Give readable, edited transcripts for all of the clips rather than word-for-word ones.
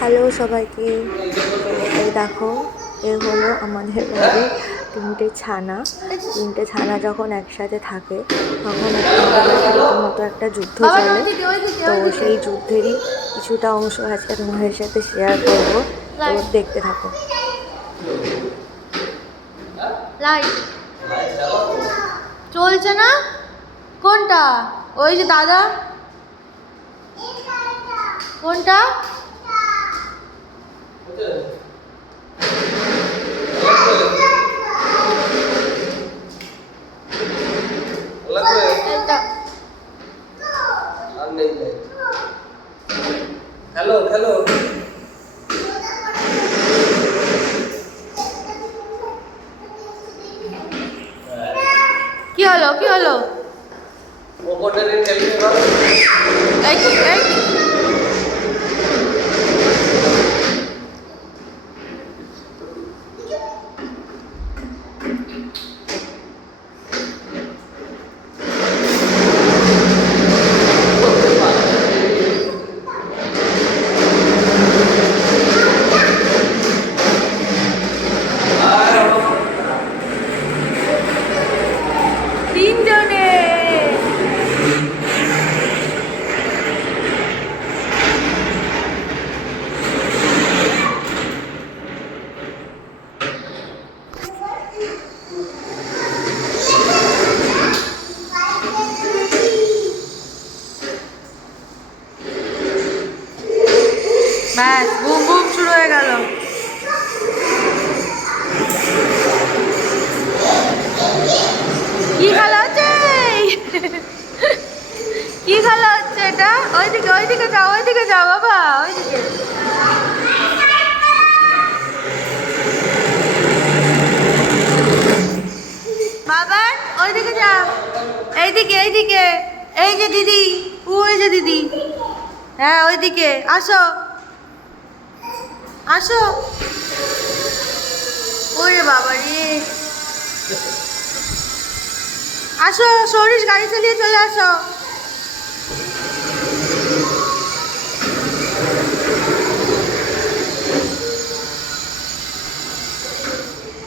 Hello সবাইকে। এই দেখো, এ হলো আমাদের বাড়ির তিনটে ছানা যখন একসাথে থাকে তখন আমাদের বাড়িতে রীতিমতো একটা যুদ্ধ চলে। তো সেই যুদ্ধেরই কিছুটা অংশ আজকে তোমাদের সাথে শেয়ার করবো, তো দেখতে থাকো। লাইট চলছে না? কোনটা? ওই যে দাদা, কোনটা? হ্যালো হ্যালো, কি হলো কি হলো? এই কি এই কি? তিনজনে ব্যাস বুম বুম শুরু হয়ে গেল। কি খেলা হচ্ছে? কি খেলা হচ্ছে এটা? ওইদিকে যাও বাবা, ওইদিকে। বাবা ওইদিকে যা, এইদিকে এই যে দিদি, ওই যে দিদি, হ্যাঁ ওইদিকে আসো আসো। ওরে বাবা রে, আসো সরিষ, গাড়ি চালিয়ে চলে আসো।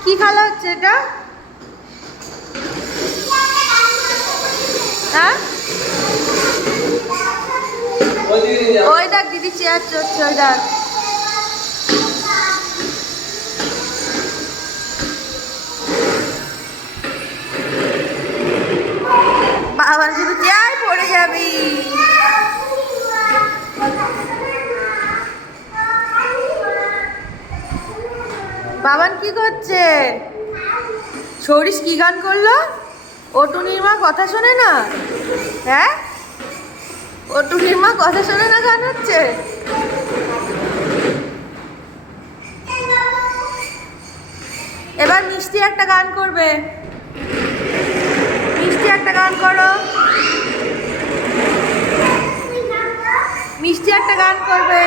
কি খেলা হচ্ছে এটা? হ্যাঁ ওই দেখ দিদি চেয়ার চড়ছে, ওই দেখ। বাবা শুধু চেয়ার পড়ে যাবি। বাবান কি করছে? সরিষ কি গান করলো? ওটুনির মা কথা শোনে না? হ্যাঁ, ওটুনির মা কথা শোনে না গান হচ্ছে। এবার মিষ্টি একটা গান করবে, মিষ্টি একটা গান করো, মিষ্টি একটা গান করবে।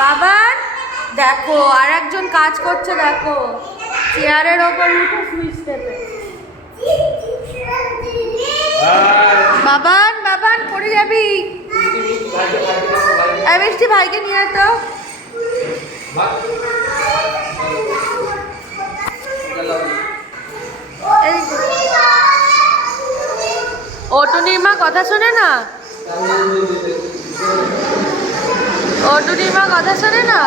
বাবান দেখো, আর একজন কাজ করছে দেখো, চেয়ারের ওপর উঠে সুইচ টেপে। বাবান বাবান পড়ে যাবি। মিষ্টি ভাইকে নিয়ে তো। ওটুনির মা কথা শোনে না? ওটুনির মা কথা শোনে না?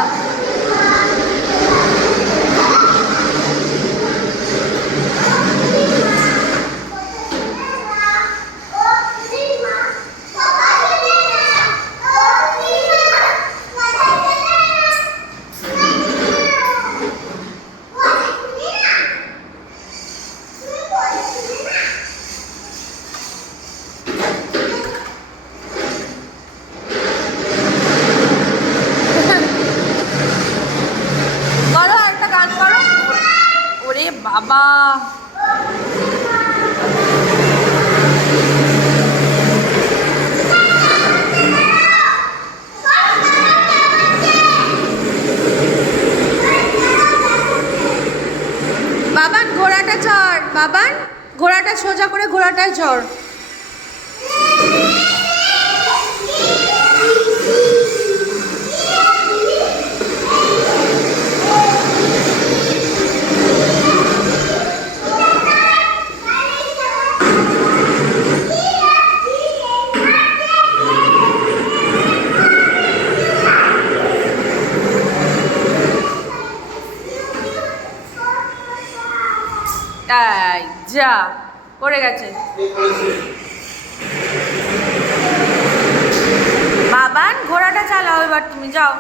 এবার তুমি যাও,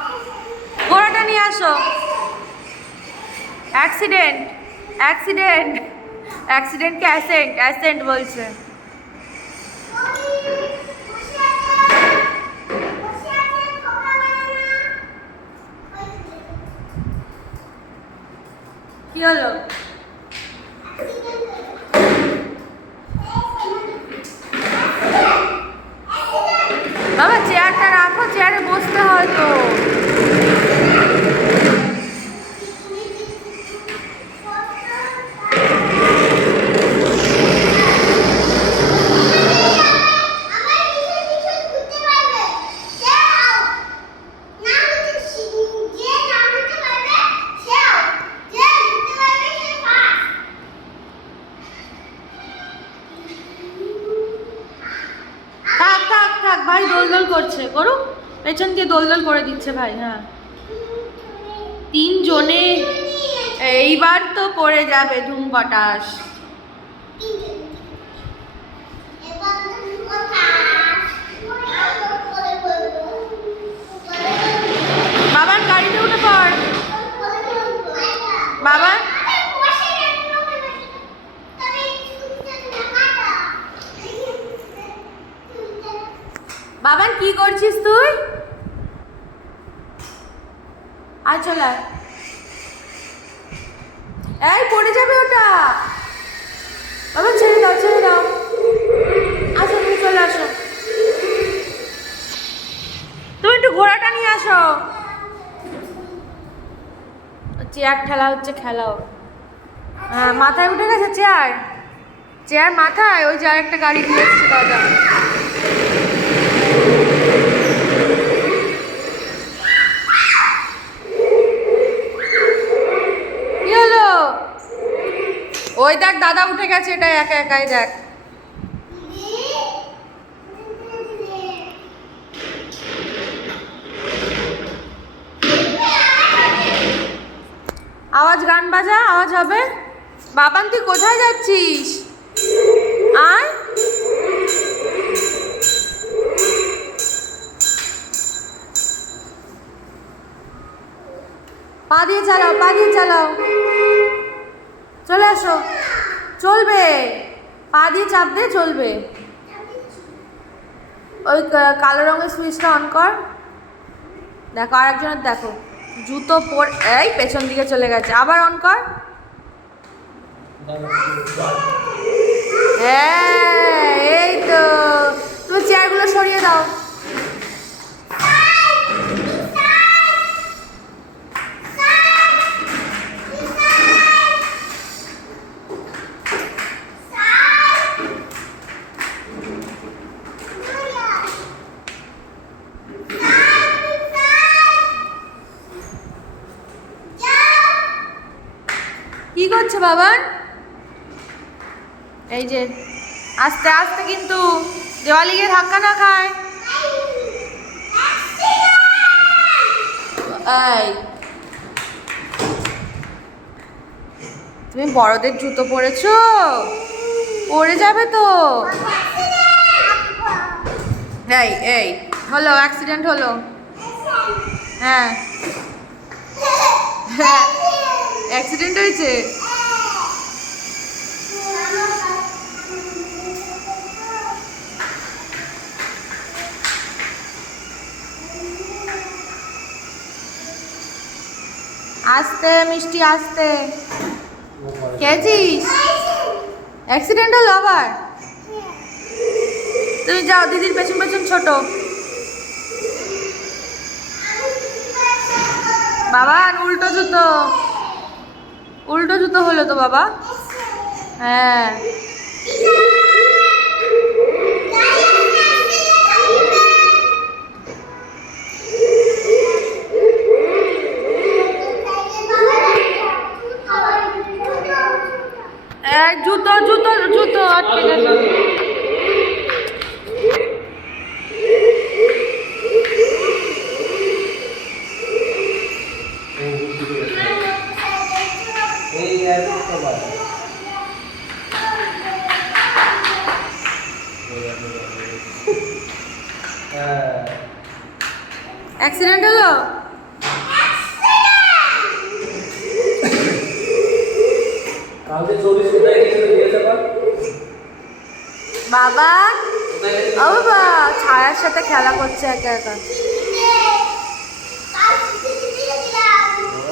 ঘোড়াটা নিয়ে আসো। অ্যাক্সিডেন্ট অ্যাক্সিডেন্ট অ্যাক্সিডেন্টকে অ্যাসেন্ট অ্যাসেন্ট বলছে। কি হলো? বাবা চেয়ারটা রাখো, চেয়ারে বসতে হয় তো। থাক থাক থাক, ভাই দোলদোল করছে, করুক, পেছন দিয়ে দোলদোল করে দিচ্ছে ভাই। হ্যাঁ, 3 জনে এইবার তো পড়ে যাবে ধুম পটাশ। বাবার গাড়িতে উঠে পড়। বাবা বাবান কি করছিস তুই? আয় চল আয়। এই পড়ে যাবে ওটা। বাবা ছেড়ে দাও, ছেড়ে দাও। আচ্ছা তুমি চলে আসো, তুমি একটু ঘোড়াটা নিয়ে আসো। চেয়ার ঠেলা হচ্ছে, খেলাও। হ্যাঁ, মাথায় উঠে গেছে চেয়ার, চেয়ার মাথায়। ওই যে আরেকটা গাড়ি দিয়ে এসছে দাদা। কি হলো? ওই দেখ দাদা উঠে গেছে, এটা একা একাই দেখ। আওয়াজ, গান বাজা, আওয়াজ হবে। বাবান তুই কোথায় যাচ্ছিস? আয়। পা দিয়ে চালাও, পা দিয়ে চালাও। চলে আসো, চলবে, পা দিয়ে চাপ দিয়ে চলবে। ওই কালো রঙের সুইচটা অন কর। দেখো আরেকজনের, দেখো জুতো পর, এই পেছন দিকে চলে গেছে, আবার অন কর। হ্যাঁ এই তো, তুমি চেয়ারগুলো সরিয়ে দাও। কি করছো বাবান? এই যে আস্তে আস্তে, কিন্তু দেওয়ালে গিয়ে ধাক্কা না খায়। এই তুমি বড়দের জুতো পরেছো, পড়ে যাবে তো। এই এই হলো, অ্যাক্সিডেন্ট হলো। হ্যাঁ হ্যাঁ, অ্যাক্সিডেন্ট হয়েছে। আস্তে মিষ্টি, আস্তে। খেয়েছিস? অ্যাক্সিডেন্ট হলো আবার? তুমি যাও, দিদির পেছন পেছন ছোট। বাবা উল্টো জুতো, উল্টো জুতো হলো তো বাবা। হ্যাঁ জুতো জুতো জুতো আটকে গেল। অ্যাক্সিডেন্ট হলো? কালকে 24 কোথায় গেছিল জিজ্ঞাসা কর। বাবা কোথায় গেছিল? ও বাবা ছায়ার সাথে খেলা করছে একা একা।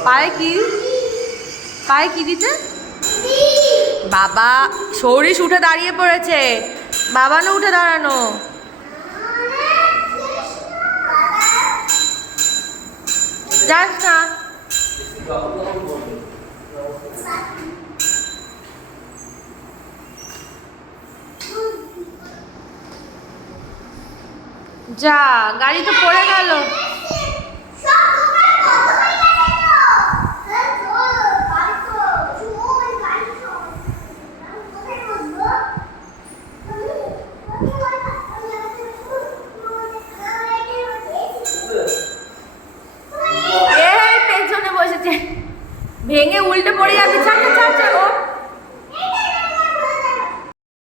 পায়ে কি? পায়ে কি দিতে? বাবা সৌরিশ উঠে দাঁড়িয়ে পড়েছে, বাবানও উঠে দাঁড়ানো। যাস না। যা গাড়ি তো পড়ে গেল।